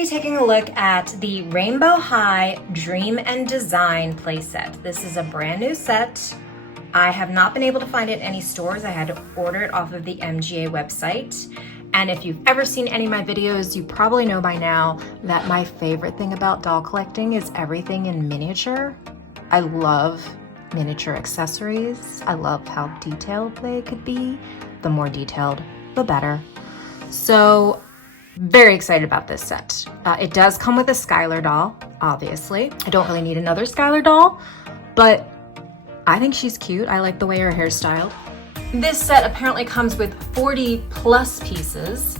be taking a look at the Rainbow High Dream and Design playset. This is a brand new set. I have not been able to find it in any stores. I had to order it off of the MGA website. And if you've ever seen any of my videos, you probably know by now that my favorite thing about doll collecting is everything in miniature. I love miniature accessories. I love how detailed they could be. The more detailed, the better. So, very excited about this set. It does come with a Skyler doll, obviously. I don't really need another Skyler doll, but I think she's cute. I like the way her hair's styled. This set apparently comes with 40 plus pieces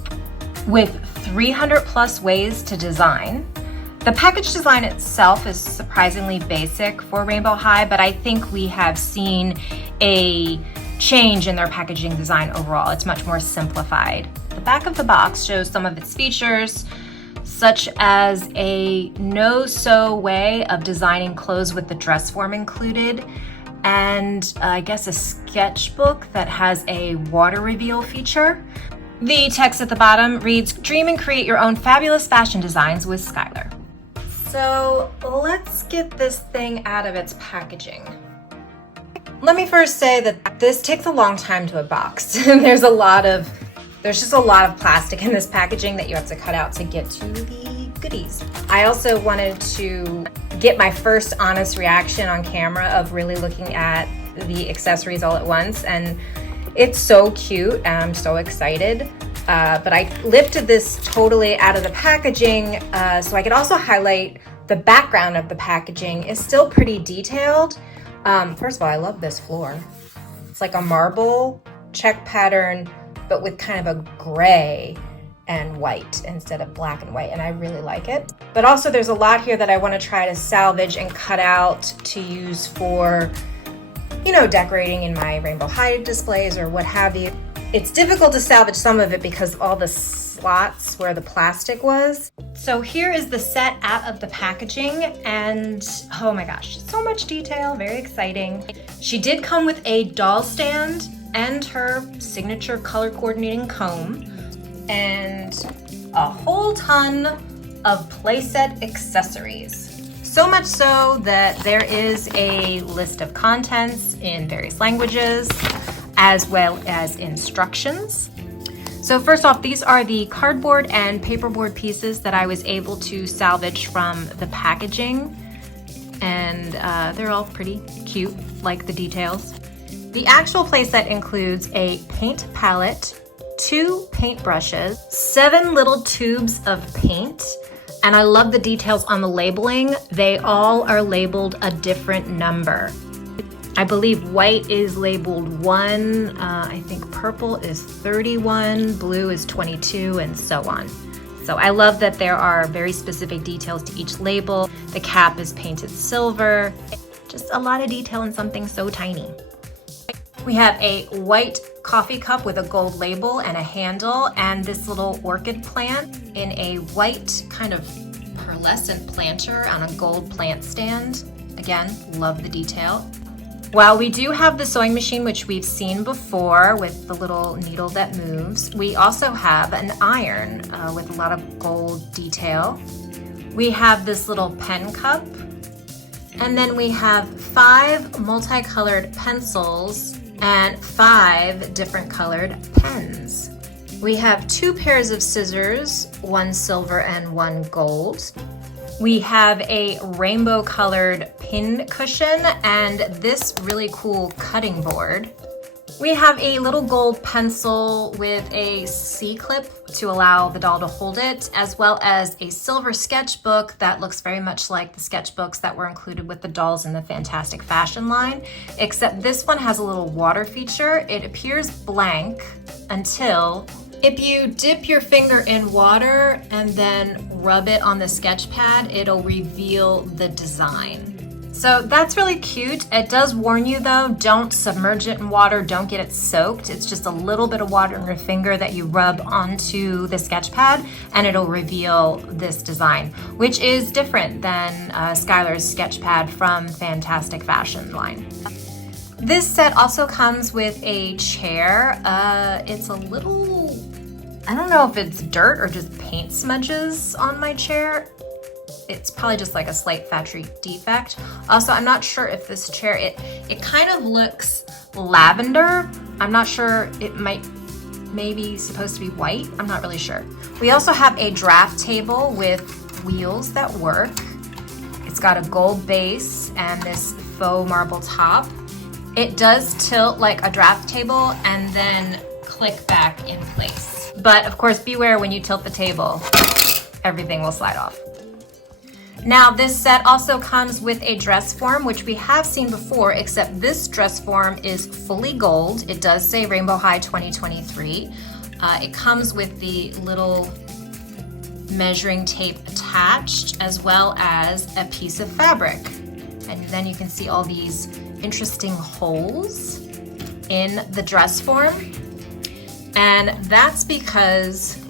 with 300 plus ways to design. The package design itself is surprisingly basic for Rainbow High, but I think we have seen a change in their packaging design overall. It's much more simplified. The back of the box shows some of its features, such as a no-sew way of designing clothes with the dress form included, and I guess a sketchbook that has a water reveal feature. The text at the bottom reads, "Dream and create your own fabulous fashion designs with Skyler." So let's get this thing out of its packaging. Let me first say that this takes a long time to unbox. There's just a lot of plastic in this packaging that you have to cut out to get to the goodies. I also wanted to get my first honest reaction on camera of really looking at the accessories all at once, and it's so cute and I'm so excited. But I lifted this totally out of the packaging so I could also highlight the background of the packaging is still pretty detailed. First of all, I love this floor. It's like a marble check pattern, but with kind of a gray and white instead of black and white, and I really like it. But also there's a lot here that I want to try to salvage and cut out to use for, you know, decorating in my Rainbow High displays or what have you. It's difficult to salvage some of it because of all the slots where the plastic was. So here is the set out of the packaging, and oh my gosh, so much detail, very exciting. She did come with a doll stand and her signature color coordinating comb and a whole ton of playset accessories. So much so that there is a list of contents in various languages as well as instructions. So first off, these are the cardboard and paperboard pieces that I was able to salvage from the packaging, and they're all pretty cute, like the details. The actual playset includes a paint palette, 2 paint brushes, 7 little tubes of paint, and I love the details on the labeling. They all are labeled a different number. I believe white is labeled 1, I think purple is 31, blue is 22, and so on. So I love that there are very specific details to each label. The cap is painted silver. Just a lot of detail in something so tiny. We have a white coffee cup with a gold label and a handle, and this little orchid plant in a white kind of pearlescent planter on a gold plant stand. Again, love the detail. While we do have the sewing machine, which we've seen before with the little needle that moves, we also have an iron with a lot of gold detail. We have this little pen cup, and then we have 5 multicolored pencils and 5 different colored pens. We have 2 pairs of scissors, 1 silver and 1 gold. We have a rainbow colored pin cushion and this really cool cutting board. We have a little gold pencil with a C-clip to allow the doll to hold it, as well as a silver sketchbook that looks very much like the sketchbooks that were included with the dolls in the Fantastic Fashion line, except this one has a little water feature. It appears blank until if you dip your finger in water and then rub it on the sketch pad, it'll reveal the design. So that's really cute. It does warn you though, don't submerge it in water, don't get it soaked. It's just a little bit of water in your finger that you rub onto the sketch pad and it'll reveal this design, which is different than Skyler's sketch pad from Fantastic Fashion line. This set also comes with a chair. It's a little I don't know if it's dirt or just paint smudges on my chair. It's probably just like a slight factory defect. Also, I'm not sure if this chair, it kind of looks lavender. I'm not sure, it maybe supposed to be white. I'm not really sure. We also have a draft table with wheels that work. It's got a gold base and this faux marble top. It does tilt like a draft table and then click back in place. But of course, beware when you tilt the table, everything will slide off. Now this set also comes with a dress form, which we have seen before, except this dress form is fully gold. It does say Rainbow High 2023. It comes with the little measuring tape attached, as well as a piece of fabric. And then you can see all these interesting holes in the dress form. And that's because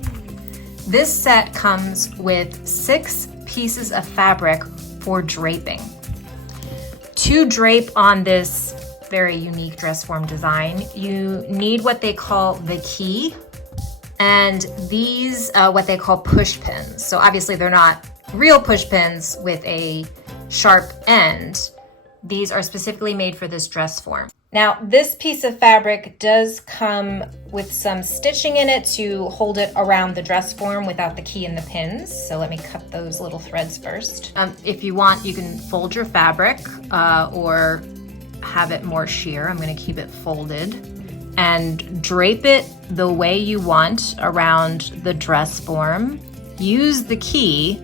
this set comes with 6 pieces of fabric for draping. To drape on this very unique dress form design, you need what they call the key, and these what they call push pins. So obviously they're not real push pins with a sharp end. These are specifically made for this dress form. Now this piece of fabric does come with some stitching in it to hold it around the dress form without the key and the pins. So let me cut those little threads first. If you want, you can fold your fabric or have it more sheer. I'm gonna keep it folded and drape it the way you want around the dress form. Use the key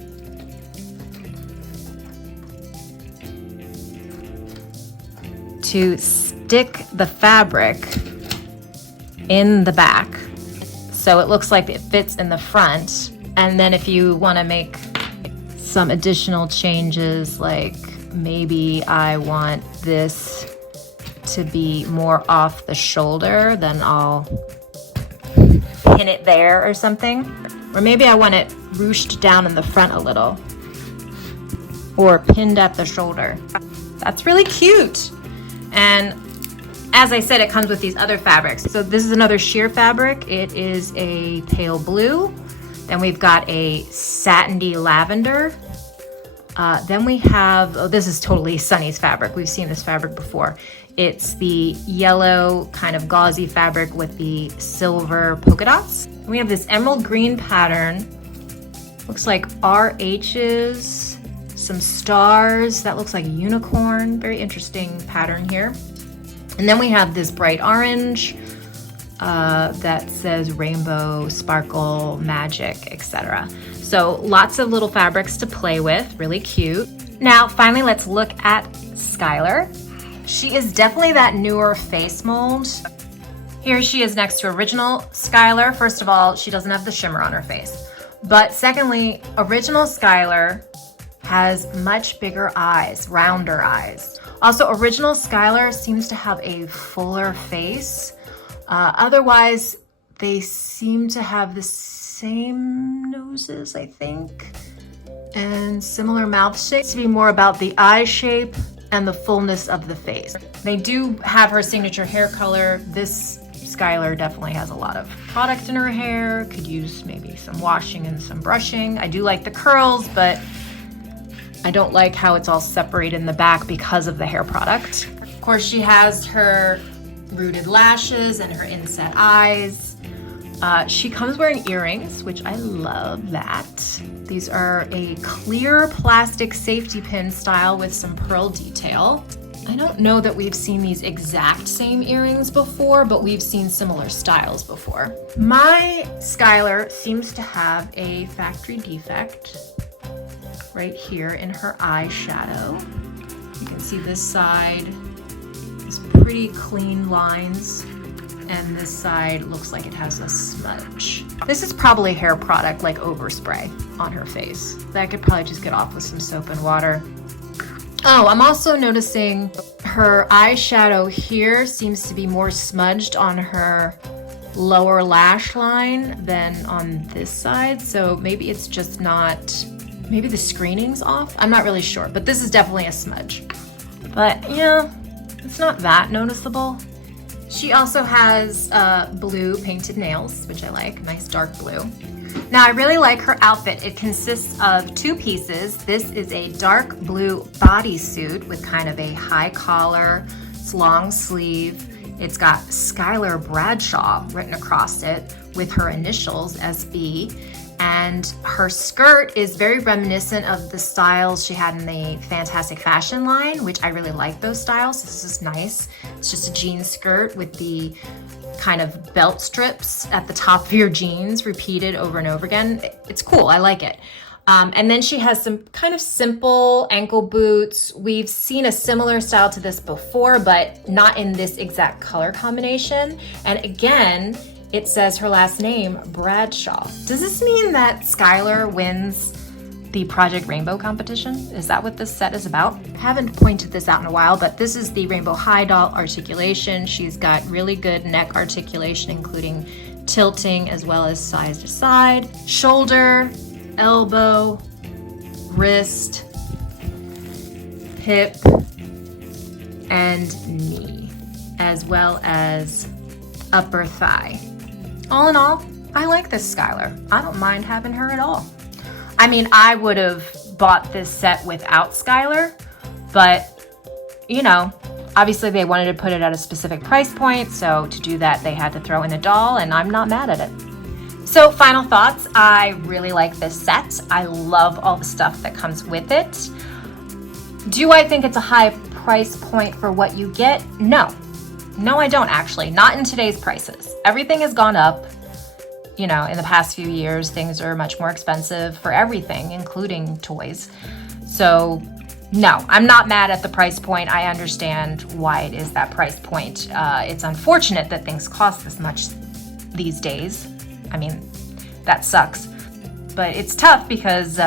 to stick the fabric in the back so it looks like it fits in the front. And then if you want to make some additional changes, like maybe I want this to be more off the shoulder, then I'll pin it there or something. Or maybe I want it ruched down in the front a little or pinned at the shoulder. That's really cute. And as I said, it comes with these other fabrics. So this is another sheer fabric. It is a pale blue. Then we've got a satiny lavender. Then we have, oh, this is totally Sunny's fabric. We've seen this fabric before. It's the yellow kind of gauzy fabric with the silver polka dots. And we have this emerald green pattern. Looks like RHs, some stars. That looks like a unicorn. Very interesting pattern here. And then we have this bright orange that says rainbow, sparkle, magic, etc. So lots of little fabrics to play with, really cute. Now, finally, let's look at Skyler. She is definitely that newer face mold. Here she is next to original Skyler. First of all, she doesn't have the shimmer on her face. But secondly, original Skyler has much bigger eyes, rounder eyes. Also, original Skyler seems to have a fuller face. Otherwise, they seem to have the same noses, I think, and similar mouth shapes. To be more about the eye shape and the fullness of the face. They do have her signature hair color. This Skyler definitely has a lot of product in her hair. Could use maybe some washing and some brushing. I do like the curls, but I don't like how it's all separated in the back because of the hair product. Of course, she has her rooted lashes and her inset eyes. She comes wearing earrings, which I love that. These are a clear plastic safety pin style with some pearl detail. I don't know that we've seen these exact same earrings before, but we've seen similar styles before. My Skyler seems to have a factory defect right here in her eyeshadow. You can see this side is pretty clean lines, and this side looks like it has a smudge. This is probably hair product like overspray on her face. That could probably just get off with some soap and water. Oh, I'm also noticing her eyeshadow here seems to be more smudged on her lower lash line than on this side. So maybe it's just not, maybe the screening's off. I'm not really sure, but this is definitely a smudge. But yeah, it's not that noticeable. She also has blue painted nails, which I like, nice dark blue. Now I really like her outfit. It consists of 2 pieces. This is a dark blue bodysuit with kind of a high collar, it's long sleeve. It's got Skyler Bradshaw written across it with her initials, SB. And her skirt is very reminiscent of the styles she had in the Fantastic Fashion line, which I really like those styles. This is nice. It's just a jean skirt with the kind of belt strips at the top of your jeans repeated over and over again. It's cool, I like it. And then she has some kind of simple ankle boots. We've seen a similar style to this before, but not in this exact color combination. And again, it says her last name, Bradshaw. Does this mean that Skyler wins the Project Rainbow competition? Is that what this set is about? I haven't pointed this out in a while, but this is the Rainbow High doll articulation. She's got really good neck articulation, including tilting as well as side to side, shoulder, elbow, wrist, hip, and knee, as well as upper thigh. All in all, I like this Skyler. I don't mind having her at all. I mean, I would have bought this set without Skyler, but you know, obviously they wanted to put it at a specific price point, so to do that they had to throw in a doll, and I'm not mad at it. So final thoughts, I really like this set. I love all the stuff that comes with it. Do I think it's a high price point for what you get? No. No, I don't actually. Not in today's prices. Everything has gone up. You know, in the past few years, things are much more expensive for everything, including toys. So no, I'm not mad at the price point. I understand why it is that price point. It's unfortunate that things cost this much these days. I mean, that sucks. But it's tough because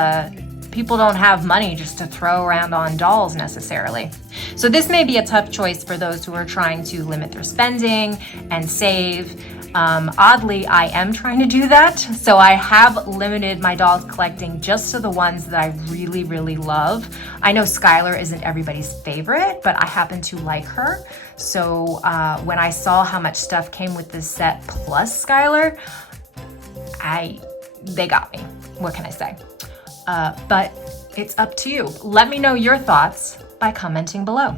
people don't have money just to throw around on dolls necessarily. So this may be a tough choice for those who are trying to limit their spending and save. Oddly, I am trying to do that. So I have limited my dolls collecting just to the ones that I really, really love. I know Skyler isn't everybody's favorite, but I happen to like her. So when I saw how much stuff came with this set plus Skyler, they got me. What can I say? But it's up to you. Let me know your thoughts by commenting below.